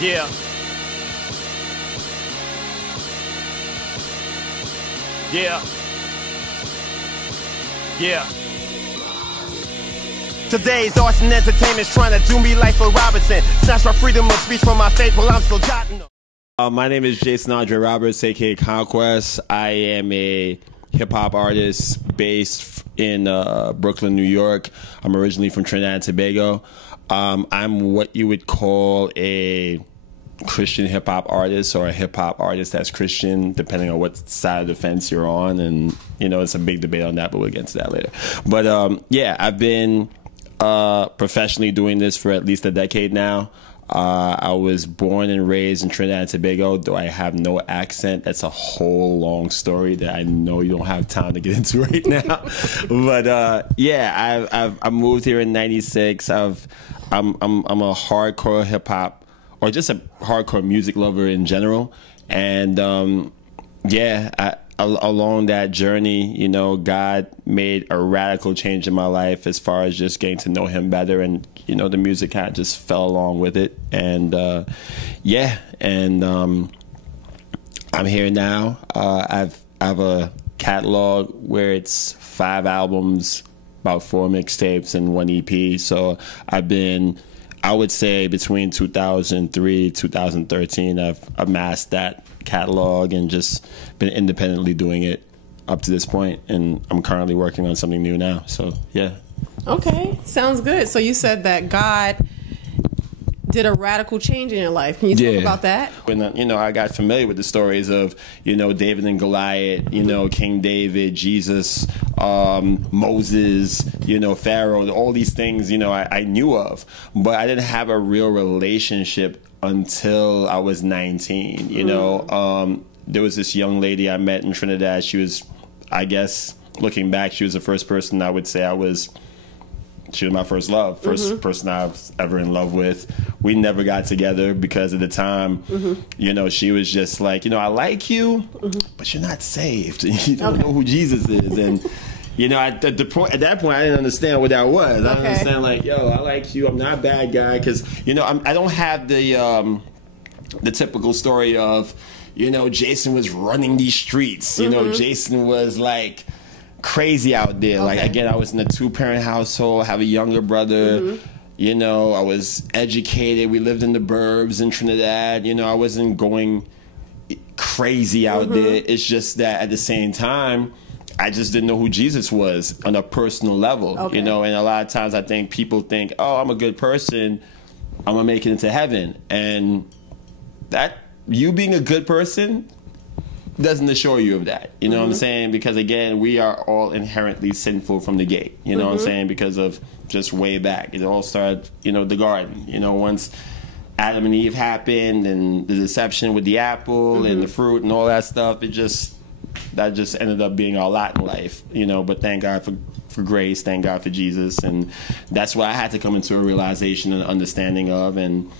Yeah. Yeah. Yeah. Today's arts and entertainment's trying to do me like Phil Robinson. Snatch my freedom of speech from my faith while I'm still jotting. My name is Jason Andre Roberts, aka Conquest. I am a hip-hop artist based in Brooklyn, New York. I'm originally from Trinidad and Tobago. I'm what you would call a Christian hip-hop artist, or a hip-hop artist that's Christian, depending on what side of the fence you're on. And, you know, it's a big debate on that, but we'll get into that later. But, yeah, I've been professionally doing this for at least a decade now. I was born and raised in Trinidad and Tobago, though I have no accent. That's a whole long story that I know you don't have time to get into right now. But yeah, I moved here in '96. I'm a hardcore hip hop, or just a hardcore music lover in general. And yeah, along that journey, you know, God made a radical change in my life as far as just getting to know him better. And, you know, the music kind of just fell along with it. And yeah, and I'm here now. I have a catalog where it's 5 albums, about 4 mixtapes, and 1 EP. So I've been, I would say between 2003 2013, I've amassed that catalog and just been independently doing it up to this point, and I'm currently working on something new now. So yeah. Okay, sounds good. So you said that God did a radical change in your life. Can you talk about that? When you know, I got familiar with the stories of, you know, David and Goliath, you know, King David, Jesus, Moses, you know, Pharaoh, all these things, you know, I knew of, but I didn't have a real relationship until I was 19. You know, there was this young lady I met in Trinidad. She was, I guess, looking back, she was the first person I would say she was my first love, first person I was ever in love with. We never got together because at the time, you know, she was just like, you know, I like you, but you're not saved. You don't know who Jesus is. And, you know, at that point, I didn't understand what that was. I didn't understand, like, yo, I like you. I'm not a bad guy. Because, you know, I don't have the typical story of, you know, Jason was running these streets. You know, Jason was like crazy out there. Like, again, I was in a 2-parent household, have a younger brother. You know, I was educated. We lived in the burbs in Trinidad. You know, I wasn't going crazy out there. It's just that at the same time, I just didn't know who Jesus was on a personal level. You know, and a lot of times I think people think, oh, I'm a good person, I'm gonna make it into heaven. And that, you being a good person doesn't assure you of that. You know what I'm saying? Because again, we are all inherently sinful from the gate. You know what I'm saying? Because of just way back. It all started, you know, the garden. You know, once Adam and Eve happened and the deception with the apple and the fruit and all that stuff, that just ended up being our lot in life. You know, but thank God for grace, thank God for Jesus. And that's what I had to come into a realization and understanding of. And,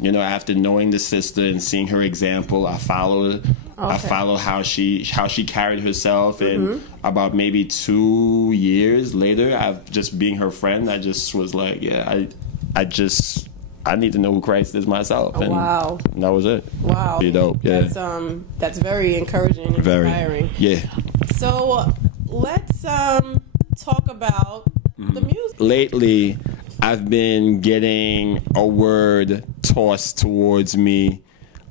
you know, after knowing the sister and seeing her example, I followed how she carried herself. And about maybe 2 years later, just being her friend, I just was like, yeah, I need to know who Christ is myself. And and that was it. Wow. You know, yeah. That's very encouraging and inspiring. Yeah. So let's talk about the music. Lately, I've been getting a word tossed towards me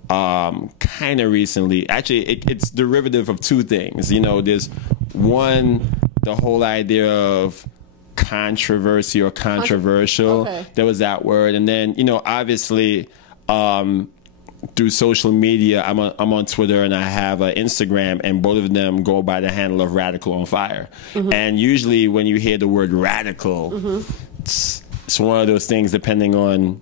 kind of recently. Actually, it's derivative of 2 things. You know, there's one, the whole idea of controversy or controversial. There was that word. And then, you know, obviously through social media, I'm on Twitter and I have Instagram, and both of them go by the handle of Radical on Fire. And usually when you hear the word radical, it's one of those things, depending on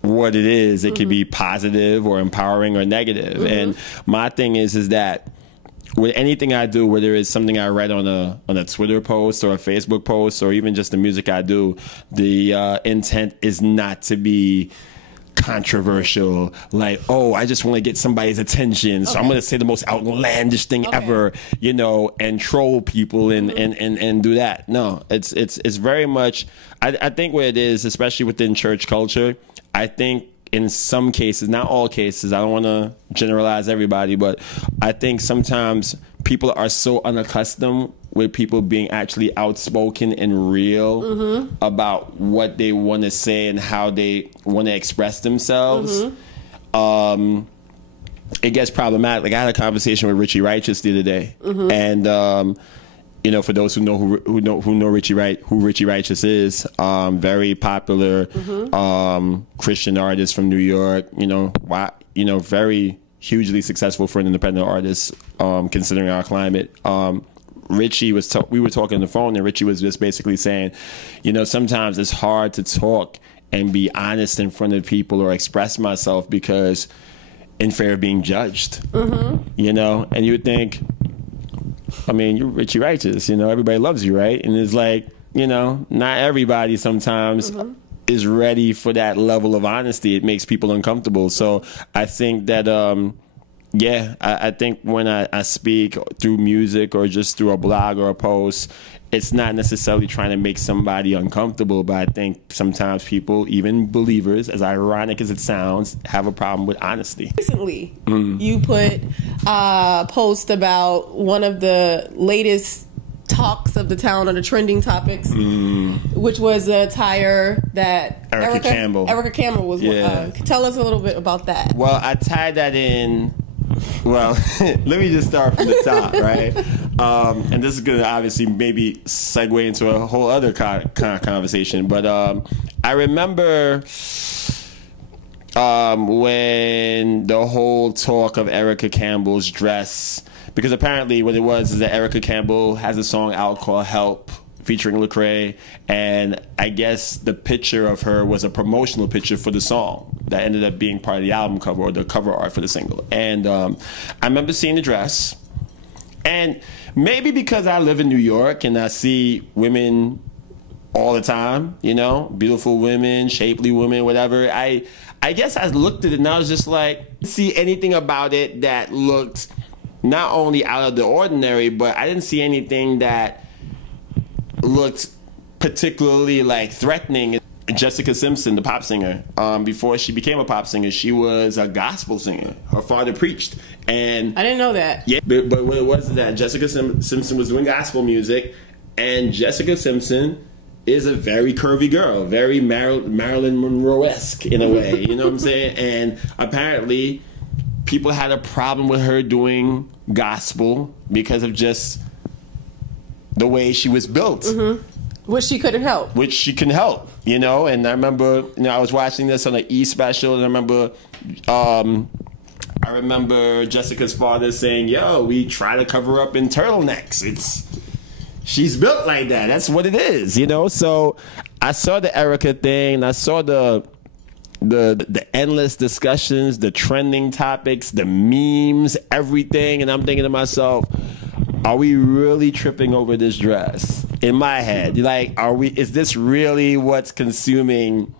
what it is, it could be positive or empowering or negative. And my thing is that with anything I do, whether it's something I read on a Twitter post or a Facebook post, or even just the music I do, the intent is not to be controversial, like, oh, I just want to get somebody's attention, so I'm going to say the most outlandish thing ever, you know, and troll people and do that. No, it's very much, I think what it is, especially within church culture, I think in some cases, not all cases, I don't want to generalize everybody, but I think sometimes people are so unaccustomed with people being actually outspoken and real about what they want to say and how they want to express themselves. It gets problematic. Like, I had a conversation with Richie Righteous the other day, and you know, for those who know who Richie Righteous is, very popular Christian artist from New York. You know, very hugely successful for an independent artist, considering our climate. Richie we were talking on the phone, and Richie was just basically saying, you know, sometimes it's hard to talk and be honest in front of people or express myself because in fear of being judged. You know, and you would think, I mean, you're Richie Righteous, you know, everybody loves you, right? And it's like, you know, not everybody sometimes is ready for that level of honesty. It makes people uncomfortable. So I think that, yeah, I think when I speak through music or just through a blog or a post, it's not necessarily trying to make somebody uncomfortable, but I think sometimes people, even believers, as ironic as it sounds, have a problem with honesty. Recently, you put a post about one of the latest talks of the town on the trending topics, which was the attire that Erica Campbell was. Tell us a little bit about that. Well, I tied that in. Well, let me just start from the top, right? And this is going to obviously maybe segue into a whole other kind of conversation. But I remember when the whole talk of Erica Campbell's dress, because apparently what it was is that Erica Campbell has a song out called Help, featuring Lecrae, and I guess the picture of her was a promotional picture for the song that ended up being part of the album cover or the cover art for the single. And I remember seeing the dress, and maybe because I live in New York and I see women all the time, you know, beautiful women, shapely women, whatever, I guess I looked at it and I was just like, see anything about it that looked not only out of the ordinary, but I didn't see anything that looked particularly like threatening. Jessica Simpson, the pop singer, before she became a pop singer, she was a gospel singer. Her father preached, and I didn't know that. Yeah, but what it was is that Jessica Simpson was doing gospel music, and Jessica Simpson is a very curvy girl, very Marilyn Monroe-esque in a way. You know what I'm saying? And apparently, people had a problem with her doing gospel because of just the way she was built. Which she couldn't help. Which she can help, you know. And I remember, you know, I was watching this on the E! Special, and I remember Jessica's father saying, "Yo, we try to cover up in turtlenecks. She's built like that. That's what it is, you know." So I saw the Erica thing, and I saw the endless discussions, the trending topics, the memes, everything, and I'm thinking to myself, are we really tripping over this dress? In my head, like, is this really what's consuming?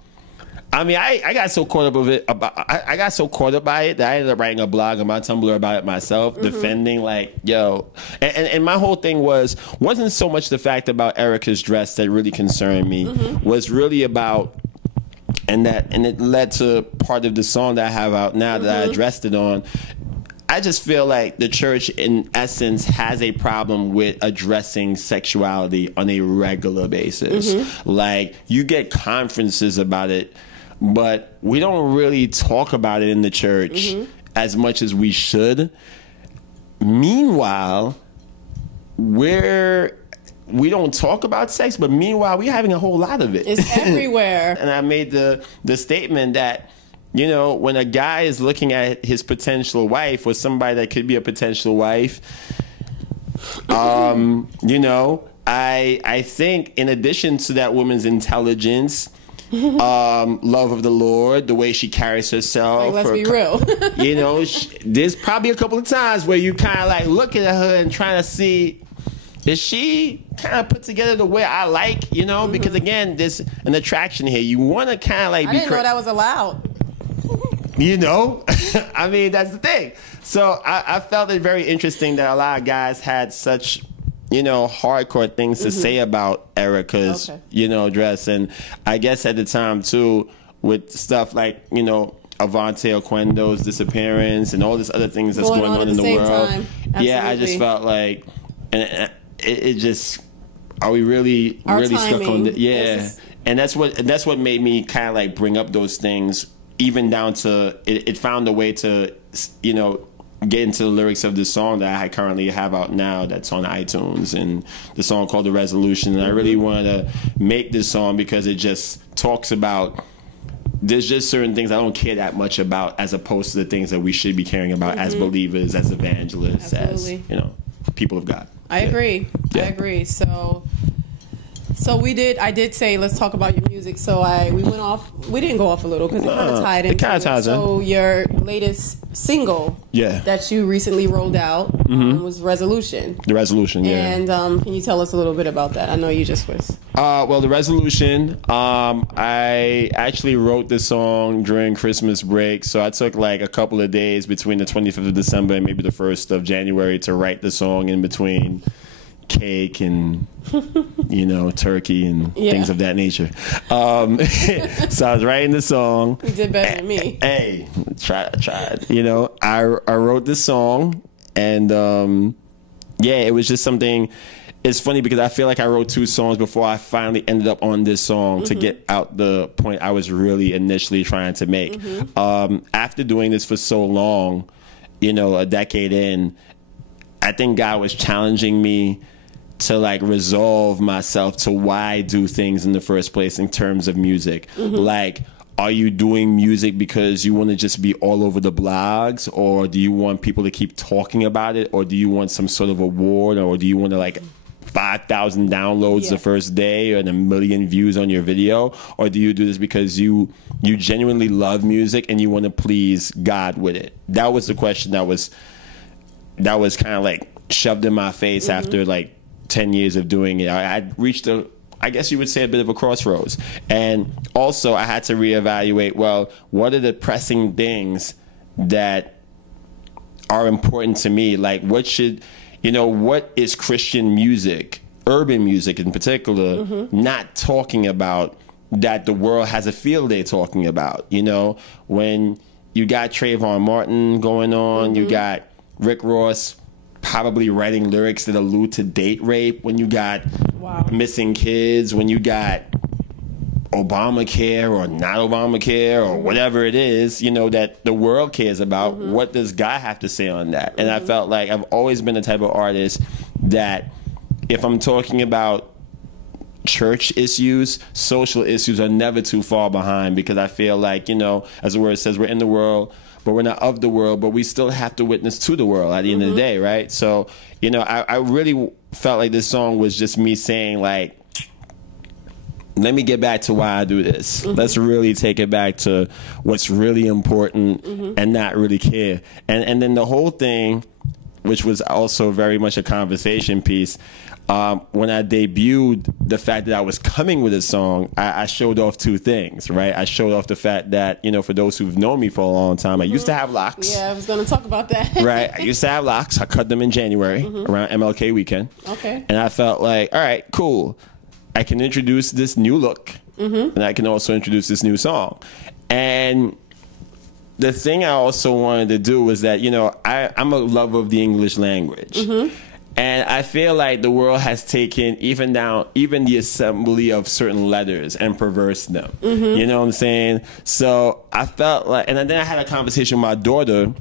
I mean, I got so caught up with it. I got so caught up by it that I ended up writing a blog on my Tumblr about it myself, defending, like, yo. And my whole thing wasn't so much the fact about Erica's dress that really concerned me. Was really about, and it led to part of the song that I have out now that I addressed it on. I just feel like the church, in essence, has a problem with addressing sexuality on a regular basis. Like, you get conferences about it, but we don't really talk about it in the church as much as we should. Meanwhile, we don't talk about sex, but meanwhile, we're having a whole lot of it. It's everywhere. And I made the statement that, you know, when a guy is looking at his potential wife or somebody that could be a potential wife, you know, I think in addition to that woman's intelligence, love of the Lord, the way she carries herself. Like, let's be real. You know, there's probably a couple of times where you kind of like looking at her and trying to see, is she kind of put together the way I like, you know? Because again, there's an attraction here. You want to kind of like I didn't know that was allowed. You know, I mean, that's the thing. So I felt it very interesting that a lot of guys had such, you know, hardcore things to say about Erica's, you know, dress. And I guess at the time, too, with stuff like, you know, Avante Oquendo's disappearance and all this other things that's going on in the world. Yeah, I just felt like, and it just, are we really stuck on the, yeah. And that's what made me kind of like bring up those things, even down to it found a way to, you know, get into the lyrics of this song that I currently have out now that's on iTunes, and the song called The Resolution. And I really wanted to make this song because it just talks about, there's just certain things I don't care that much about, as opposed to the things that we should be caring about as believers, as evangelists, as, you know, people of God. I agree. I agree. So I did say, let's talk about your music. So we went off. We didn't go off a little because it kind of tied in. It kind of ties in. So your latest single, that you recently rolled out, was Resolution. The Resolution, yeah. And can you tell us a little bit about that? I know you just was. Well, The Resolution, I actually wrote this song during Christmas break, so I took like a couple of days between the 25th of December and maybe the 1st of January to write the song, in between cake and you know, turkey and things of that nature. So I was writing the song. You did better than me. Hey, tried. You know, I wrote this song, and it was just something. It's funny because I feel like I wrote 2 songs before I finally ended up on this song to get out the point I was really initially trying to make. After doing this for so long, you know, a decade in, I think God was challenging me to like resolve myself to why I do things in the first place in terms of music. Like, are you doing music because you want to just be all over the blogs, or do you want people to keep talking about it, or do you want some sort of award, or do you want to like 5,000 downloads the first day and 1 million views on your video, or do you do this because you genuinely love music and you want to please God with it? That was the question that was kind of like shoved in my face after like 10 years of doing it. I reached I guess you would say, a bit of a crossroads. And also I had to reevaluate, well, what are the pressing things that are important to me? Like, what is Christian music, urban music in particular, not talking about, that the world has a field day talking about? You know, when you got Trayvon Martin going on, you got Rick Ross probably writing lyrics that allude to date rape, when you got missing kids, when you got Obamacare or not Obamacare or whatever it is, you know, that the world cares about. What does God have to say on that? And I felt like I've always been the type of artist that if I'm talking about church issues, social issues are never too far behind, because I feel like, you know, as the word says, we're in the world, but we're not of the world, but we still have to witness to the world at the end of the day, right? So, you know, I really felt like this song was just me saying, like, let me get back to why I do this. Let's really take it back to what's really important and not really care. And then the whole thing, which was also very much a conversation piece, when I debuted the fact that I was coming with a song, I showed off 2 things, right? I showed off the fact that, you know, for those who've known me for a long time, I used to have locks. Yeah, I was going to talk about that. Right. I used to have locks. I cut them in January around MLK weekend. Okay. And I felt like, all right, cool. I can introduce this new look, and I can also introduce this new song. And the thing I also wanted to do was that, you know, I'm a lover of the English language. And I feel like the world has taken even the assembly of certain letters and perversed them. You know what I'm saying? So I felt like, and then I had a conversation with my daughter,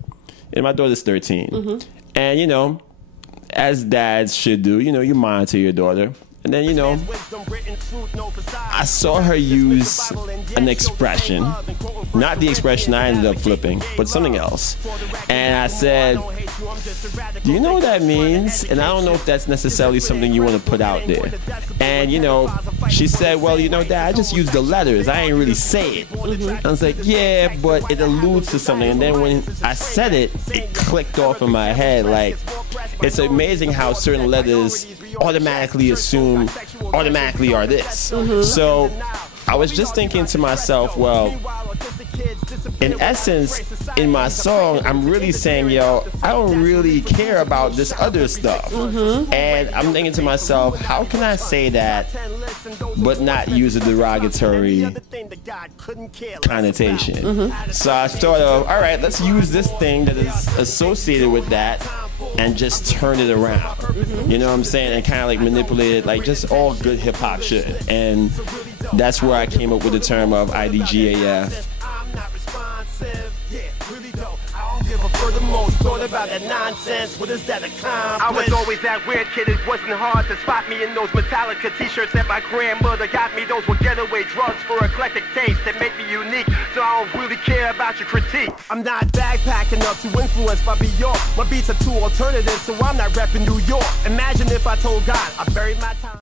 and my daughter's 13. And, you know, as dads should do, you know, you monitor your daughter. And then, you know, I saw her use an expression, not the expression I ended up flipping, but something else. And I said, do you know what that means? And I don't know if that's necessarily something you want to put out there. And, you know, she said, well, you know, Dad, I just used the letters. I ain't really say it. I was like, yeah, but it alludes to something. And then when I said it, it clicked off in my head. Like, it's amazing how certain letters automatically are this. So I was just thinking to myself, well, in essence, in my song, I'm really saying, yo, I don't really care about this other stuff. And I'm thinking to myself, how can I say that but not use a derogatory connotation? So I thought of, all right, let's use this thing that is associated with that and just turn it around. You know what I'm saying? And kind of like manipulate it like just all good hip hop should. And that's where I came up with the term of IDGAF. Furthermore, thought about that nonsense. What is that accomplish? I was always that weird kid. It wasn't hard to spot me in those Metallica t-shirts that my grandmother got me. Those were getaway drugs for eclectic taste that make me unique. So I don't really care about your critique. I'm not backpacking up to influence by Bjork. My beats are too alternative, so I'm not repping New York. Imagine if I told God I buried my time.